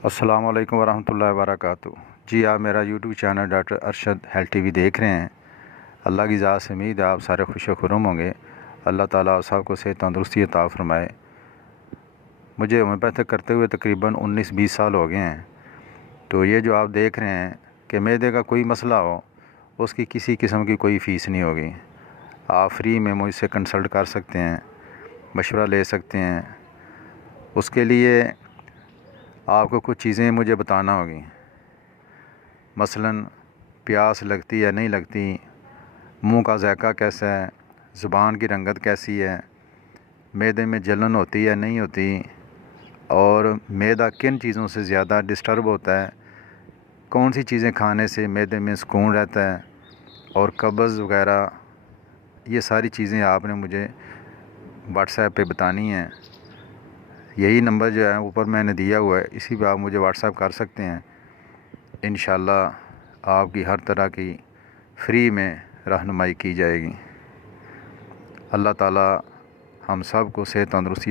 अस्सलाम वालेकुम वरहमतुल्लाहि वबरकातुहू। जी, आप मेरा YouTube channel doctor Arshad health TV देख रहे हैं। अल्लाह की ज़ात से उम्मीद है आप सारे खुश खुर्रम होंगे। अल्लाह ताला आप सबको सेहत तंदुरुस्ती अता फ़रमाए। मुझे होम्योपैथिक करते हुए तकरीबन 19-20 साल हो गए हैं। तो ये जो आप देख रहे हैं कि मैदे का कोई मसला हो, उसकी किसी किस्म की कोई फ़ीस नहीं होगी। आप फ्री में मुझसे कंसल्ट कर सकते हैं, मशवरा ले सकते हैं। उसके लिए आपको कुछ चीज़ें मुझे बताना होगी। मसलन प्यास लगती है नहीं लगती, मुंह का जायका कैसा है, ज़ुबान की रंगत कैसी है, मैदे में जलन होती है नहीं होती, और मैदा किन चीज़ों से ज़्यादा डिस्टर्ब होता है, कौन सी चीज़ें खाने से मैदे में सुकून रहता है, और कब्ज़ वगैरह, ये सारी चीज़ें आपने मुझे व्हाट्सएप पे बतानी हैं। यही नंबर जो है ऊपर मैंने दिया हुआ है, इसी पे आप मुझे व्हाट्सएप कर सकते हैं। इंशाल्लाह आपकी हर तरह की फ्री में रहनुमाई की जाएगी। अल्लाह ताला हम सब को सेहत तंदुरुस्ती